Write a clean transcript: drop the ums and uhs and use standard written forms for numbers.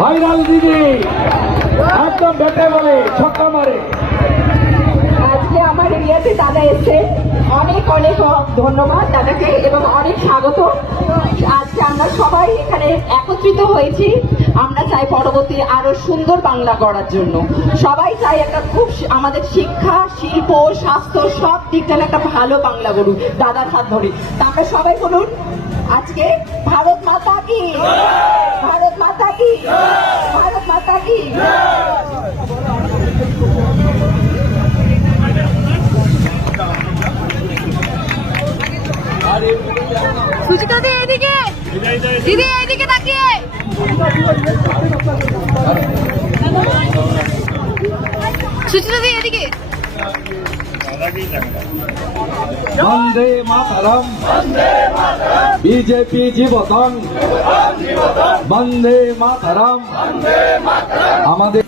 Viral দিদি একদম বেটে বলে ছক্কা মারে। আজকে আমার এরিয়াতে দাদা এসছে, অনেক অনেক ধন্যবাদ দাদাকে এবং অনেক স্বাগত। আজকে আমরা সবাই এখানে একত্রিত হয়েছি, আমরা চাই পরবর্তী আরো সুন্দর বাংলা গড়ার জন্য। সবাই চাই একটা খুব আমাদের শিক্ষা, শিল্প, স্বাস্থ্য সব দিকটা একটা ভালো বাংলা গড়ুক দাদার হাত ধরে। তা আমরা সবাই বলুন আজকে ভারত মাতা কি, ভারত মাতা কি, ভারত মাতা কি। সুচিতা দি এদিকে, দিদি এদিকে তাকিয়ে। সুচিতা দি এদিকে। বন্দে মাতরম, বিজেপি জীবতন, বন্দে মাতরম। আমাদের